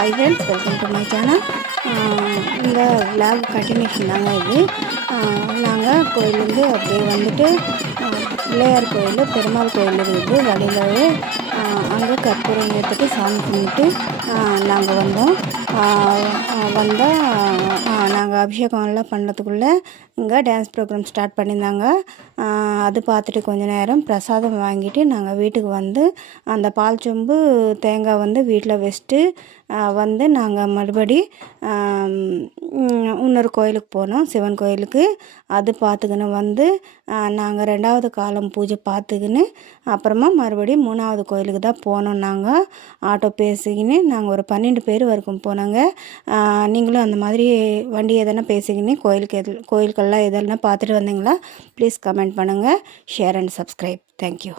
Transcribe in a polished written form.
Hi friends, welcome to my channel. இந்த vlog continuation தாங்க இது. நாங்கள் கோயிலேருந்து அப்படியே வந்துட்டு பிள்ளையார் கோயில், பெருமாள் கோயில் இருக்குது வழியிலவே. அங்கே கற்பூரம் ஏற்றிட்டு சாமி கும்பிட்டு நாங்கள் வந்தோம். வந்தால் நாங்கள் அபிஷேகம் எல்லாம் பண்ணுறதுக்குள்ளே இங்கே டான்ஸ் ப்ரோக்ராம் ஸ்டார்ட் பண்ணியிருந்தாங்க. அது பார்த்துட்டு கொஞ்சம் நேரம் பிரசாதம் வாங்கிட்டு நாங்கள் வீட்டுக்கு வந்து அந்த பால் சொம்பு தேங்காய் வந்து வீட்டில் வச்சுட்டு வந்து நாங்கள் மறுபடி இன்னொரு கோயிலுக்கு போனோம், சிவன் கோயிலுக்கு. அது பார்த்துக்கின்னு வந்து நாங்கள் 2வது காலம் பூஜை பார்த்துக்கின்னு அப்புறமா மறுபடியும் 3வது கோயிலுக்கு தான் போனோம். நாங்கள் ஆட்டோ பேசிக்கின்னு நாங்கள் ஒரு 12 பேர் வரைக்கும் போனோங்க. நீங்களும் அந்த மாதிரி வண்டி எதனா பேசிக்கின்னு கோயிலுக்கெல்லாம் எதனா பார்த்துட்டு வந்தீங்களா? ப்ளீஸ் கமெண்ட் பண்ணுங்கள், ஷேர் அண்ட் சப்ஸ்கிரைப். தேங்க்யூ.